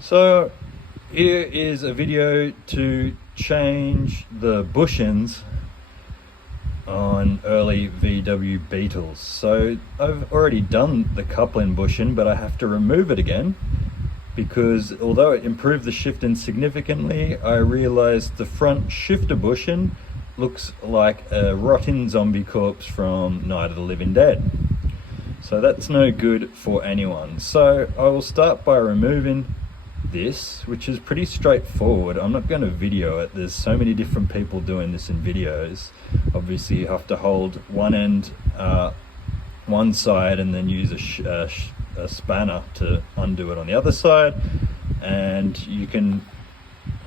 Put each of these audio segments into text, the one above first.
So here is a video to change the bushings on early VW Beetles. So I've already done the coupling bushing, but I have to remove it again because although it improved the shifting significantly, I realized the front shifter bushing looks like a rotting zombie corpse from Night of the Living Dead. So that's no good for anyone. So I will start by removing this, which is pretty straightforward. I'm not going to video it. There's so many different people doing this in videos. Obviously you have to hold one end one side and then use a spanner to undo it on the other side, and you can,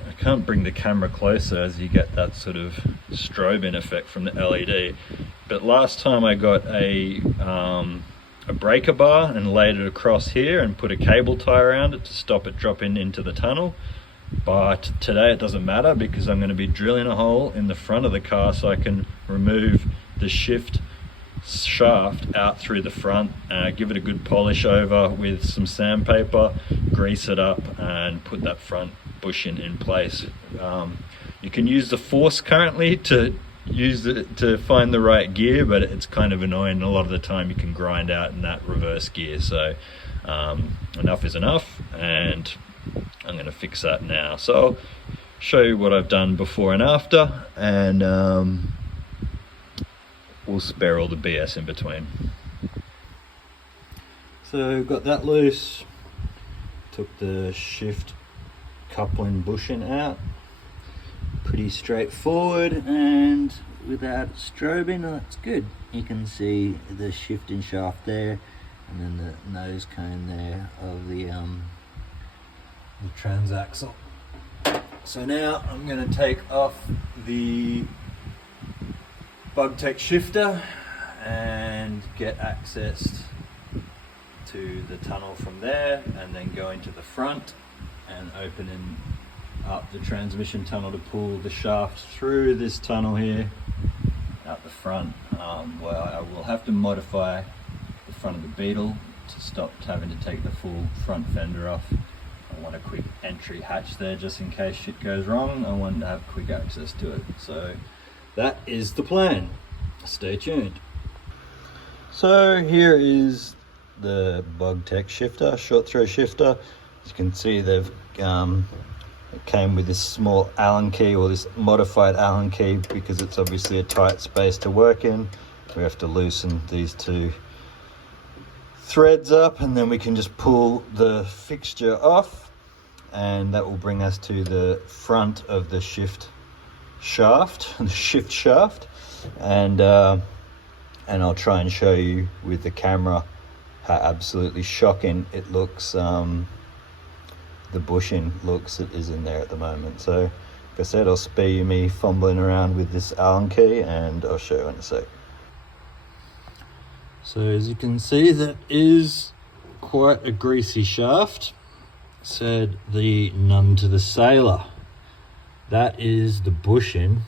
I can't bring the camera closer as you get that sort of strobing effect from the LED, but last time I got a breaker bar and laid it across here and put a cable tie around it to stop it dropping into the tunnel. But today it doesn't matter because I'm going to be drilling a hole in the front of the car so I can remove the shift shaft out through the front, give it a good polish over with some sandpaper, grease it up and put that front bushing in place. You can use the force currently to use it to find the right gear, but it's kind of annoying. A lot of the time you can grind out in that reverse gear. So enough is enough, and I'm going to fix that now. So I'll show you what I've done before and after, and we'll spare all the BS in between. So got that loose, took the shift coupling bushing out. Pretty straightforward and without strobing. That's good. You can see the shifting shaft there and then the nose cone there of the transaxle. So now I'm going to take off the BugTech shifter and get access to the tunnel from there, and then go into the front and opening up the transmission tunnel to pull the shaft through this tunnel here out the front. Well, I will have to modify the front of the Beetle to stop having to take the full front fender off. I want a quick entry hatch there just in case shit goes wrong. I want to have quick access to it. So that is the plan. Stay tuned. So here is the BugTech shifter, short throw shifter. As you can see, they've it came with this small Allen key, or this modified Allen key, because it's obviously a tight space to work in. We have to loosen these two threads up and then we can just pull the fixture off, and that will bring us to the front of the shift shaft, the shift shaft, and I'll try and show you with the camera how absolutely shocking it looks. The bushing looks it is in there at the moment. So like I said, I'll spare you me fumbling around with this Allen key and I'll show you in a sec. So as you can see, that is quite a greasy shaft. Said the None to the Sailor. That is the bushing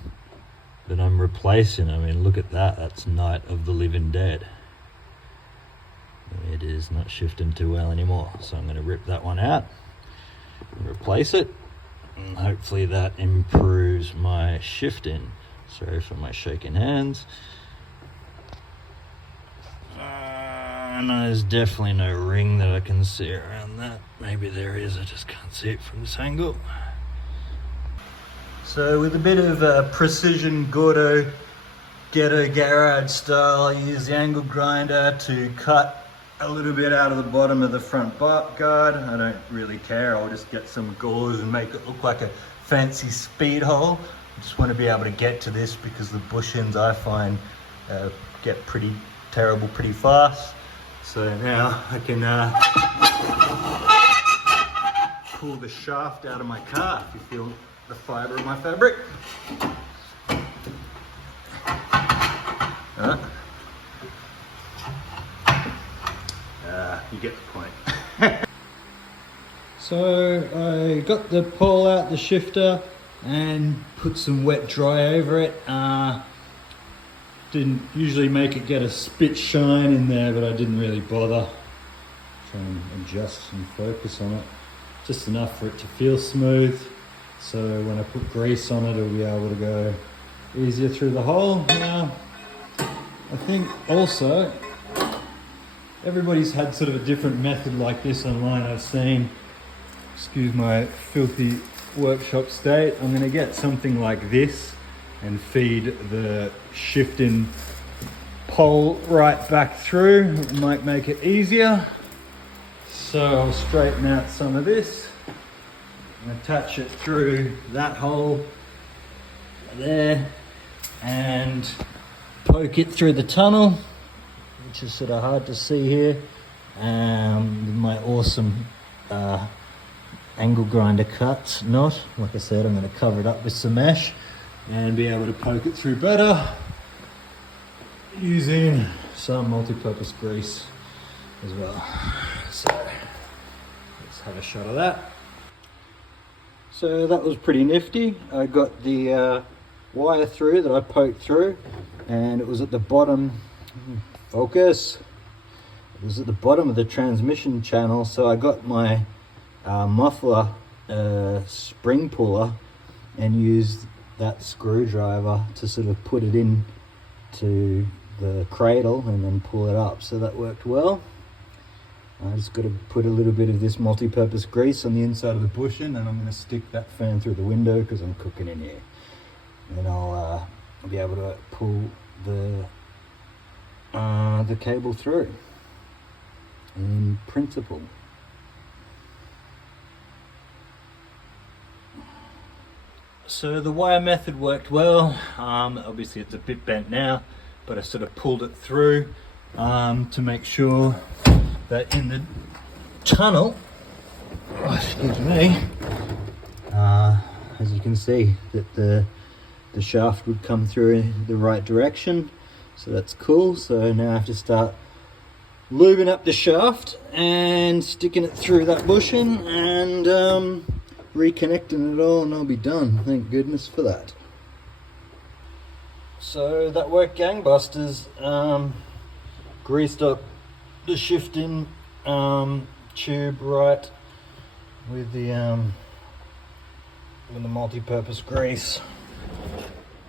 that I'm replacing. I mean, look at that, that's Night of the Living Dead. It is not shifting too well anymore, so I'm going to rip that one out, replace it, and hopefully that improves my shifting. Sorry for my shaking hands. And there's definitely no ring that I can see around that. Maybe there is, I just can't see it from this angle. So with a bit of precision Gordo ghetto garage style, I use the angle grinder to cut a little bit out of the bottom of the front guard. I don't really care, I'll just get some gauze and make it look like a fancy speed hole. I just want to be able to get to this because the bushings I find get pretty terrible pretty fast. So now I can pull the shaft out of my car, if you feel the fibre of my fabric. You get the point. So I got the pole out the shifter and put some wet dry over it. Didn't usually make it get a spit shine in there, but I didn't really bother. Try and adjust and focus on it. just enough for it to feel smooth. So when I put grease on it, it'll be able to go easier through the hole. Now, I think also everybody's had sort of a different method like this online. I've seen, excuse my filthy workshop state, I'm gonna get something like this and feed the shifting pole right back through. It might make it easier. So I'll straighten out some of this and attach it through that hole there and poke it through the tunnel, which is sort of hard to see here, with my awesome angle grinder cut knot. Like I said, I'm going to cover it up with some mesh and be able to poke it through better using some multi-purpose grease as well. So let's have a shot of that. So that was pretty nifty. I got the wire through that I poked through, and it was at the bottom, focus, it was at the bottom of the transmission channel. So I got my muffler spring puller and used that screwdriver to sort of put it in to the cradle and then pull it up. So that worked well. I just got to put a little bit of this multi-purpose grease on the inside of the bushing, and I'm going to stick that fan through the window because I'm cooking in here. And then I'll be able to pull the cable through in principle. So the wire method worked well. Obviously it's a bit bent now, but I sort of pulled it through to make sure that in the tunnel, excuse me, as you can see, that the shaft would come through in the right direction. So that's cool. So now I have to start lubing up the shaft and sticking it through that bushing and reconnecting it all, and I'll be done. Thank goodness for that. So that worked gangbusters. Greased up the shifting tube right with the multi-purpose grease,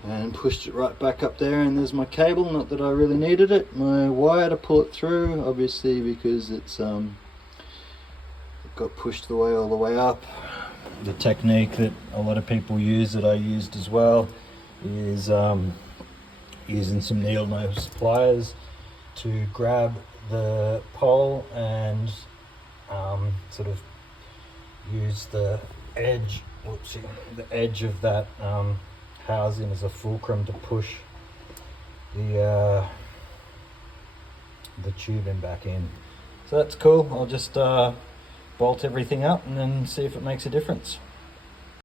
and pushed it right back up there, and there's my cable. Not that I really needed it. My wire to pull it through, obviously, because it's it got pushed all the way up. The technique that a lot of people use, that I used as well, is using some needle nose pliers to grab the pole and sort of use the edge, the edge of that housing as a fulcrum to push the tubing back in. So that's cool. I'll just bolt everything up and then see if it makes a difference.